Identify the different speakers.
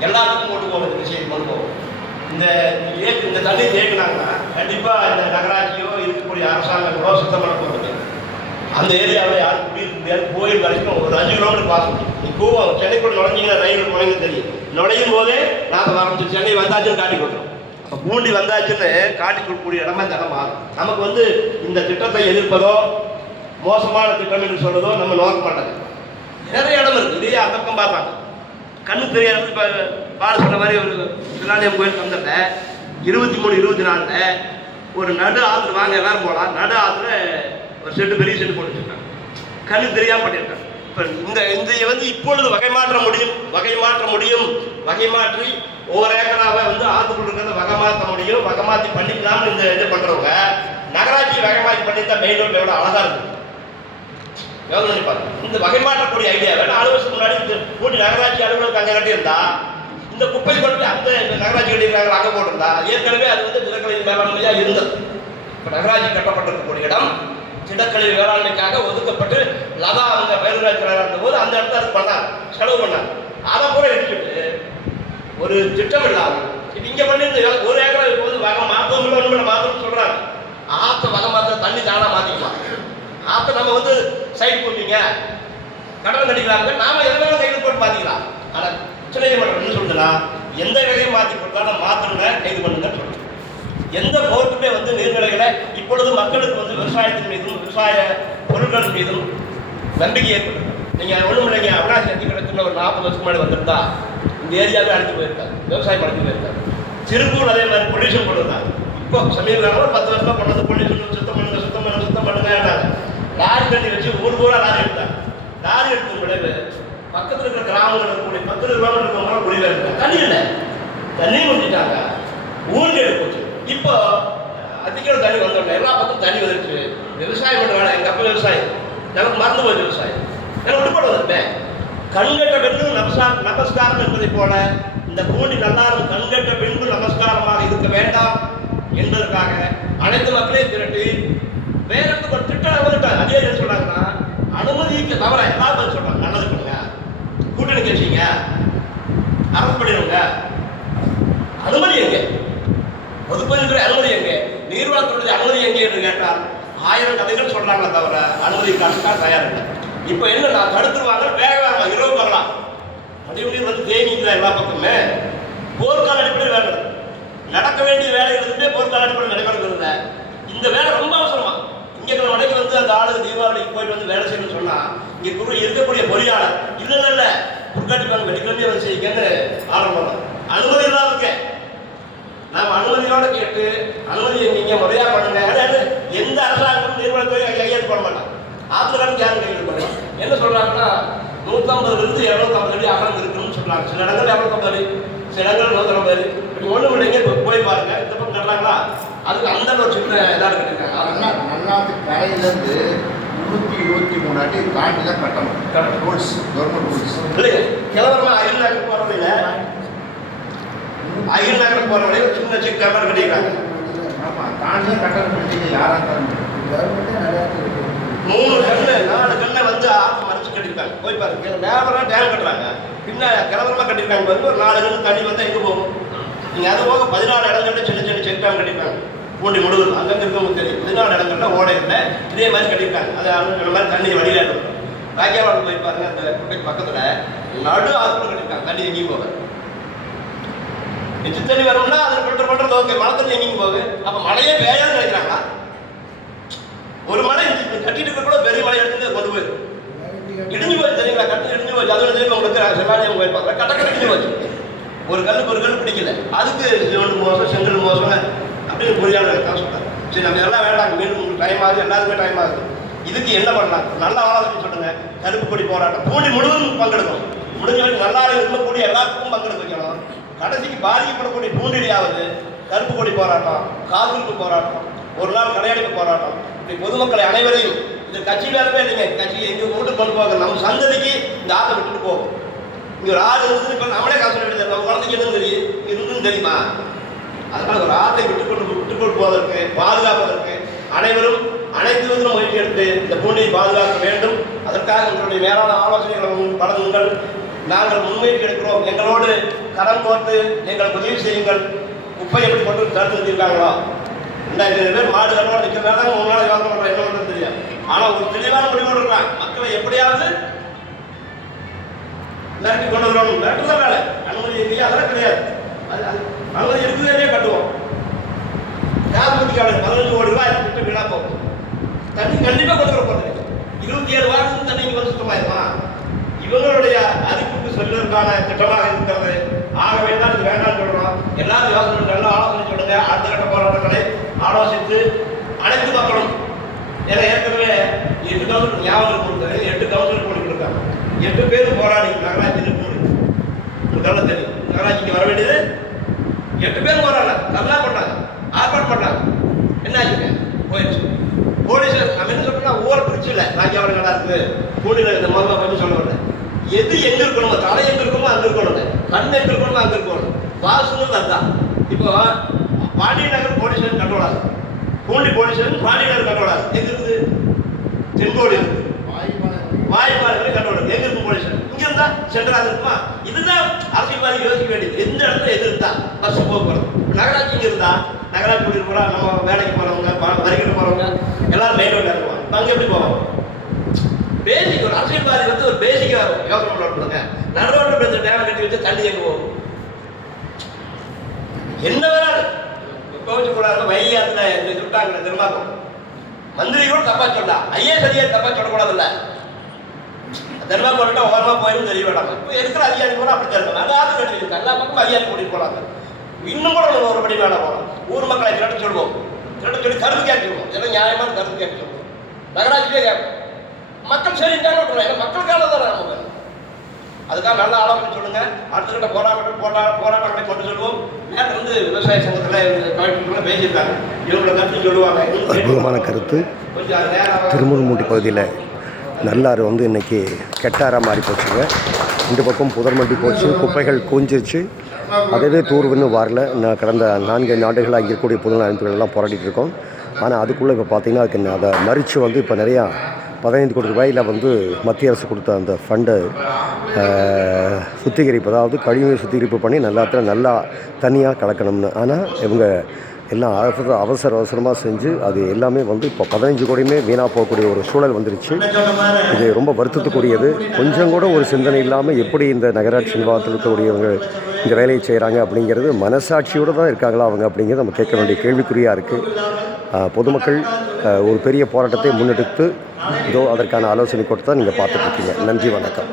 Speaker 1: எல்லாத்துக்கும் கொண்டு போகும் விஷயம் கொண்டு இந்த ஏ- இந்த தண்ணி தேக்கினாங்கன்னா கண்டிப்பாக இந்த நகராட்சியோ இருக்கக்கூடிய அரசாங்கங்களோ சுத்தம் பண்ண போகிறது அந்த ஏரியாவில் யாரும் குடியிருக்க முடியாது கோயில் வரைக்கும் ஒரு அஞ்சு கிலோமீட்டர் பாஸ் முடியும் நீ கூவம் சென்னைக்குள்ள நுழைஞ்சிங்கன்னா ரயில் நுழைங்க தெரியும். நுழையும் போதே நாங்கள் வரணும் சென்னை வந்தாச்சுன்னு காட்டி கொடுத்துரும் அப்போ பூண்டி வந்தாச்சுன்னு காட்டி கொடுக்கக்கூடிய இடமா இந்த இடம் மாறும். நமக்கு வந்து இந்த திட்டத்தை எதிர்ப்பதோ மோசமான திட்டம் என்று சொல்றதோ நம்ம நோக்க மாட்டாங்க நிறைய இடம் இருக்கு. இதே அந்த பக்கம் பார்த்தாங்க. கண்ணு தெரியாத இப்போ பாட சொன்ன மாதிரி ஒரு திருநாளியம் கோயில் வந்தல இருபத்தி மூணு இருபத்தி நாலில் ஒரு நடு ஆத்துல வாங்க எல்லாரும் போகலாம் நடு ஆற்றுல ஒரு செட்டு பெரிய செட்டு போட்டு வச்சுருக்காங்க. கண்ணு தெரியாமல் பண்ணியிருக்காங்க. இப்போ இந்த இந்த வந்து இப்பொழுது வகை மாற்ற முடியும். வகை மாற்ற முடியும். வகை மாற்றி ஒவ்வொரு ஏக்கராவை வந்து ஆற்றுக்குள்ள இருக்கிறத வகை மாற்ற முடியும். வகை மாற்றி பண்ணிக்கலாம்னு இந்த இது பண்ணுறவங்க நகராட்சி வகை மாற்றி பண்ணியிருந்தா மெயின் ரோட்டில் எவ்வளோ அழகாக இருக்கும் யோசனை பண்ணி பாருங்க. இந்த வகை மாற்றக்கூடிய ஐடியாவை நாலு வருஷத்துக்கு முன்னாடி இந்த கூட்டி நகராட்சி அலுவலகம் அங்கே கட்டியிருந்தா இந்த குப்பை கொண்டு அந்த இந்த நகராட்சி கட்டியிருக்காங்க அங்கே போட்டிருந்தா ஏற்கனவே அது வந்து திடக்கழிவு மேலாண்மையாக இருந்தது. இப்போ நகராட்சி கட்டப்பட்டிருக்கக்கூடிய இடம் திடக்கழிவு வேளாண்மைக்காக ஒதுக்கப்பட்டு லதா அவங்க பயிர்களாக இருந்த போது அந்த இடத்துல அது பண்ணாங்க செலவு பண்ணாங்க. அதை கூட எடுத்துக்கிட்டு ஒரு திட்டம் இல்லாமல் இப்போ இங்கே பண்ணி ஒரு ஏக்கரா இப்போ வந்து வகை மாற்றவும் இல்லை ஒன்றும் மாற்றணும்னு சொல்கிறாங்க ஆற்ற வகை மாற்ற தண்ணி தானாக மாற்றிக்கலாம் ஆற்ற நம்ம வந்து சைட் போட்டீங்க. கடன் கட்டிக்கலாங்க நாம எதை வேணாலும் கைது போட்டு மாற்றிக்கலாம் ஆனால் உச்ச நீதிமன்றம் என்ன சொல்லுதுன்னா எந்த வகையை மாற்றி கொடுத்தாலும் மாற்றணுங்க கைது பண்ணுங்கன்னு சொல்லுங்க எந்த கோர்ட்டுமே வந்து நீர்நிலைகளை இப்பொழுது மக்களுக்கு வந்து விவசாயத்தின் மீதும் விவசாய பொருட்கள் மீதும் நம்பிக்கை ஏற்படுது. நீங்கள் ஒன்றும் இல்லைங்க. அவினாசி நதி கிடத்துல ஒரு நாற்பது வருஷம் முன்னாடி வந்திருந்தா இந்த ஏரியாவே அழிஞ்சு போயிருக்காரு விவசாயம் அழிஞ்சு போயிருக்காரு திருப்பூர் அதே மாதிரி பொல்யூஷன் கொண்டு வந்தாங்க இப்போ சமீப ஒரு பத்து வருஷமாக கொண்டு வந்து பொல்யூஷன் சுத்தம் பண்ணுங்க சுத்தம் பண்ணுங்க சுத்தம் பண்ணுங்க லாரி கட்டி வச்சு ஊர் ஊரா லாரி எடுத்தாங்க. லாரி எடுத்த பிறகு பக்கத்துல இருக்கிற கிராமங்கள் இருக்கக்கூடிய பத்து கிலோமீட்டர் இருக்கவங்க குடியிருக்காங்க தண்ணி இல்லை. தண்ணி முடிஞ்சிட்டாங்க ஊருக்கு போச்சு. இப்போ அதிகம் தண்ணி வந்தோடனே எல்லா பக்கம் தண்ணி வந்துருச்சு. விவசாயம் பண்ண வேணாம். எங்க அப்பா விவசாயம் எனக்கு மறந்து போச்சு விவசாயம். எனக்கு விட்டுப்பட வந்துட்டேன் கண்கட்ட பெண்ணும் நமஸ்கா நமஸ்காரம் என்பதை போல இந்த பூண்டி நல்லாரும் கண்கட்ட பெண்ணும் நமஸ்காரமாக இருக்க வேண்டாம் என்பதற்காக அனைத்து மக்களையும் திரட்டி வேற எந்த ஒரு திட்டம் வந்துட்டாங்க அதே என்ன சொல்றாங்கன்னா அனுமதிக்க தவிர எல்லாரும் பதில் சொல்றாங்க. நல்லது பண்ணுங்க. கூட்டணி கட்சிங்க. அரசு பண்ணிடுங்க. அனுமதி எங்க? பொதுப்பணித்துறை அனுமதி எங்க? நீர்வளத்துறை அனுமதி எங்கே என்று கேட்டால் ஆயிரம் கதைகள் சொல்றாங்களே தவிர அனுமதி காட்டுக்கா தயார் இல்லை. இப்போ என்ன நான் தடுத்துருவாங்க? வேக வேகமா இரவு வரலாம். அடிப்படையில் வந்து தேனிக்குதா எல்லா பக்கமே. போர்க்கால அடிப்படையில் வேலை நடக்க வேண்டிய வேலை இருந்தே போர்க்கால அடிப்படையில் நடைபெறுகிறது இந்த வேலை ரொம்ப அவசரமா. இங்கே மடைக்கு வந்து அந்த ஆளு தீபாவளிக்கு போயிட்டு வந்து வேலை செய்யணும்னு சொன்னா இங்க குரு இருக்கக்கூடிய பொறியாளர். இல்ல இல்ல இல்ல. குறுக்காட்டி பாருங்க வெடிக்கிழமையே வந்து செய்யுங்கன்னு ஆர்டர் அனுமதி இல்லாம இருக்கேன் நாம் அனுமதியோட கேட்டு அனுமதியை நீங்க முறையா பண்ணுங்க. எந்த அரசாங்கமும் நிறுவனத்துறை கையெழுத்து பண்ண மாட்டாங்க. ஆத்திரக்காரன் யாரும் கையெழுத்து என்ன சொல்றாங்கன்னா நூற்றம்பதுல இருந்து இரநூத்தம்பது அடி அகலம் இருக்குன்னு சொல்றாங்க. சில இடங்கள் இரநூத்தம்பது அடி சில இடங்கள் நூற்றம்பது அடி. ஒண்ணு இல்லைங்க போய் பாருங்க. இந்த பக்கம் கட்டுறாங்களா அதுக்கு அந்த ஒரு சின்ன ஏதாவது கட்டிருக்காங்க
Speaker 2: அண்ணா அண்ணாத்து கரையிலேருந்து முந்நூற்றி இருபத்தி மூணு அடி தாண்டி தான் கட்டணும்.
Speaker 1: Correct.
Speaker 2: ரூல்ஸ் கவர்மெண்ட் ரூல்ஸ்
Speaker 1: இல்லையா கிழவரமா அகில் நகர் போற வழியில அகில் நகர் போற வழியில சின்ன சின்ன கேமரா கட்டிக்கிறாங்க
Speaker 2: ஆமாம் தாண்டி கட்டணம் பண்ணிட்டு யாராக
Speaker 1: மூணு கண்ணு நாலு கண்ணை வந்து ஆற்று மறைச்சு கட்டிருக்காங்க போய் பாருங்க நேரம் டேம் கட்டுறாங்க. பின்ன கிளம்பரமா கட்டிருக்காங்க பாருங்க ஒரு நாலு கண்ணு தண்ணி வந்தா எங்க போகும்? நீங்கள் அது போக பதினாலு இடங்கள்ல சின்ன சின்ன செக் டேம் கட்டிருக்காங்க. பூண்டி முழுவதும் அங்கங்கே இருக்கவங்க தெரியும் பதினாலு இடங்கள்ல ஓடை இல்லை இதே மாதிரி கட்டியிருக்காங்க அது அந்த மாதிரி தண்ணி வழியில இருக்கும். ராஜாவாடு போய் பாருங்க அந்த குட்டைக்கு பக்கத்துல நடு ஆற்றுல கட்டிருக்காங்க. தண்ணி எங்கேயும் போக. நிச்சய தண்ணி வரும்னா அதில் ஃபில்டர் பண்ணுறது ஓகே மழை தண்ணி எங்கேயும் போகுது அப்ப மழையே வேயான்னு நினைக்கிறாங்களா? ஒரு மலை கட்டிட்டு இருக்க கூட பெரிய மலை எடுத்து கொண்டு போயிரு. இடிஞ்சு போச்சு தெரியுங்களா? கட்டு இடிஞ்சு போச்சு. அதோட தெரியும் உங்களுக்கு? செவ்வாயம் கட்ட கட்ட இடிஞ்சு போச்சு. ஒரு கல்லுக்கு ஒரு கல் பிடிக்கல. அதுக்கு சிமெண்ட் மோசம் செங்கல் மோசம் அப்படின்னு பொறியாளர் தான் சொல்றாங்க சரி நம்ம எல்லாம் வேண்டாம் மீண்டும் உங்களுக்கு டைம் ஆகுது எல்லாருக்குமே டைம் ஆகுது. இதுக்கு என்ன பண்ணலாம்? நல்ல ஆலோசனை சொல்லுங்க. கருப்பு கொடி போராட்டம். பூண்டி முழுவதும் பங்கெடுக்கும். முடிஞ்ச வரைக்கும் நல்லா இருக்கக்கூடிய எல்லாத்துக்கும் பங்கெடுக்க வைக்கணும். கடைசிக்கு பாதிக்கப்படக்கூடிய பூண்டியாவது கருப்பு கொடி போராட்டம் காதலுக்கு போராட்டம் ஒரு நாள் கடையடைப்பு போராட்டம். இப்படி பொதுமக்களை அனைவரையும் இந்த கட்சி வேலைமே இல்லைங்க. கட்சி எங்கள் வீட்டுக்கு கொண்டு போக நம்ம சந்ததிக்கு இந்த ஆட்டை விட்டுட்டு போகும். இங்க ஒரு ஆள் இருந்து இப்போ நம்மளே காசு எடுத்து நம்ம குழந்தைங்க என்னன்னு தெரியும் இருந்துன்னு தெரியுமா? அதனால ஒரு ஆட்டை விட்டு கொண்டு விட்டு கொண்டு போவதற்கு பாதுகாப்பதற்கு அனைவரும் அனைத்து விதத்திலும் முயற்சி எடுத்து இந்த பூண்டியை பாதுகாக்க வேண்டும். அதற்காக உங்களுடைய மேலான ஆலோசனைகளை வழங்குங்கள் நாங்கள் முன்முயற்சி எடுக்கிறோம். எங்களோடு கடன் கோர்த்து எங்களுக்கு உதவி செய்யுங்கள். குப்பை எப்படி கொண்டு தடுத்து நிறுத்திருக்காங்களோ ரெண்டாயிரத்தி பேர் மாடு கட்டோட நிற்கிறதால மூணு நாள் யோசனை பண்ணுறோம் என்ன பண்ணுறது தெரியும் ஆனால் ஒரு தெளிவான முடிவு எடுக்கிறான் மக்களை எப்படியாவது மிரட்டி கொண்டு வரணும். லெட்டர் தான் வேலை. அனுமதி இல்லையா? அதெல்லாம் கிடையாது. அது அது அனுமதி இருக்குதே கட்டுவோம். காசு பற்றி பதினஞ்சு கோடி ரூபாய் திட்டம் வீணா போகும் தண்ணி கண்டிப்பாக கொண்டு வர போகிறது இருபத்தி ஏழு வாரத்துக்கு தண்ணி இங்கே வந்து சுத்தமாயிருமா? இவங்களுடைய அறிவிப்புக்கு சொல்வதற்கான திட்டமாக இருக்கிறது. ஆகவே தான் இது வேண்டாம் சொல்கிறோம் எல்லாரும் யோசனை நல்ல ஆலோசனை சொல்லுங்க. அடுத்த கட்ட போராட்டங்களை ஆலோசித்து அனைத்து மக்களும் ஏன்னா ஏற்கனவே எட்டு கவுன்சிலர் ஞாபகம் கொடுத்தாரு எட்டு கவுன்சிலர் போட்டுருக்காங்க எட்டு பேர் போராடி நகராட்சி மூணு முதல்ல தெரியும். நகராட்சிக்கு வர வேண்டியது எட்டு பேர் போராடல. நல்லா பண்ணாங்க. ஆர்ப்பாட்டம் பண்ணாங்க. என்ன ஆச்சுங்க? போயிடுச்சு. போலீஸ் நம்ம என்ன சொல்றோம்னா ஒவ்வொரு பிரிச்சு இல்லை. ராஜாவோட கடை இருக்கு. கூடியில் இந்த மாதிரி கொஞ்சம் சொல்ல வரல. எது எங்க இருக்கணுமோ தலை எங்க இருக்கணுமோ அங்க இருக்கணும். கண் எங்க இருக்கணுமோ அங்க இருக்கணும். வாசுங்கிறது அதுதான். இப்போ பாண்டிய நகர் போலீஸ் ஸ்டேஷன் கட்டோடாது பூண்டி போலீஸ் ஸ்டேஷன் பாண்டிய நகர் கட்டோடாது எங்க இருக்குது? தென்கோடி இருக்குது. வாய்ப்பாளர்களை கண்டுபிடிக்கும் எங்க இருக்கும் போலீஸ் இங்க இருந்தா சென்ட்ரலாக இருக்குமா? இதுதான் அரசியல்வாதி யோசிக்க வேண்டியது. எந்த இடத்துல எது இருந்தா பஸ் போக்குவரத்து நகராட்சி இங்க இருந்தா நகராட்சி குடியிருப்பா நம்ம வேலைக்கு போறவங்க ப- போறவங்க எல்லாரும் மெயின் ரோட்ல இருப்பாங்க இப்போ அங்க எப்படி போவோம் பேசிக் ஒரு அரசியல்வாதி வந்து ஒரு பேசிக்கா யோசனை பண்ணுங்க நடு ரோட்ல டேம் கட்டி வச்சு தண்ணி எங்க போகும்? என்ன வேணாலும் கோவிச்சு கூடாது வைகாத்துல சுட்டாங்க திரும்பாக்கம் மந்திரி கூட தப்பா சொன்னா. ஐஏஎஸ் அதிகாரி தப்பா சொல்லக்கூடாதுல்ல. தர்மா போட்டு ஓரமா போயிடும் தெரிய வேண்டாம் இப்போ இருக்கிற அதிகாரி கூட அப்படி இருக்கணும் அதாவது கட்டி எல்லா பக்கமும் அதிகாரி கூட்டிட்டு போறாங்க. இன்னும் கூட நம்ம ஒரு படி மேல போகலாம் ஊர் மக்களை திரட்ட சொல்லுவோம். திரட்ட சொல்லி கருத்து கேட்க எல்லாம் நியாயமான கருத்து கேட்க சொல்லுவோம் நகராட்சியிலே கேட்போம் மக்கள் சரிஞ்சாலும் விட்டுருவோம் ஏன்னா மக்களுக்காக தான் நம்ம அதுக்காக நல்ல ஆலோசனை சொல்லுங்க. அடுத்த கட்ட போராட்டம் போரா போராட்டங்களை கொண்டு சொல்லுவோம். நேற்று வந்து விவசாய சங்கத்தில் கலெக்டர் பேசியிருக்காங்க. இவங்களோட கருத்து சொல்லுவாங்க.
Speaker 3: அற்புதமான கருத்து. திருமுருமூட்டி பகுதியில் நல்லாறு வந்து இன்னைக்கு கெட்டாராக மாறி போச்சுங்க. இந்த பக்கம் புதர்மண்டி போச்சு குப்பைகள் கூஞ்சிருச்சு அதவே தூர்வுன்னு வரல. நான் கடந்த நான்கு நாடுகளாக இங்கே இருக்கக்கூடிய புதுநல அமைப்புகள் எல்லாம் போராடிட்டு இருக்கோம். ஆனால் அதுக்குள்ளே இப்போ பார்த்தீங்கன்னா அதுக்கு அதை மறித்து வந்து இப்போ நிறையா பதினைந்து கோடி ரூபாயில் வந்து மத்திய அரசு கொடுத்த அந்த ஃபண்டை சுத்திகரிப்பு அதாவது கழிவு சுத்திகரிப்பு பண்ணி நல்லா இடத்துல நல்லா தனியாக கலக்கணும்னு. ஆனால் இவங்க எல்லாம் அவசர அவசர அவசரமாக செஞ்சு அது எல்லாமே வந்து இப்போ பதினஞ்சு கோடியுமே வீணாக போகக்கூடிய ஒரு சூழல் வந்துருச்சு. இது ரொம்ப வருத்தத்துக்குரியது. கொஞ்சம் கூட ஒரு சிந்தனை இல்லாமல் எப்படி இந்த நகராட்சி நிர்வாகத்தில் இருக்கக்கூடியவங்க இந்த வேலையை செய்கிறாங்க அப்படிங்கிறது மனசாட்சியோடு தான் இருக்காங்களா அவங்க அப்படிங்கிறது நம்ம கேட்க வேண்டிய கேள்விக்குறியாக இருக்குது பொதுமக்கள் ஒரு பெரிய போராட்டத்தை முன்னெடுத்து இதோ அதற்கான ஆலோசனை கொடுத்து தான் நீங்கள் பார்த்துட்ருக்கீங்க நன்றி வணக்கம்.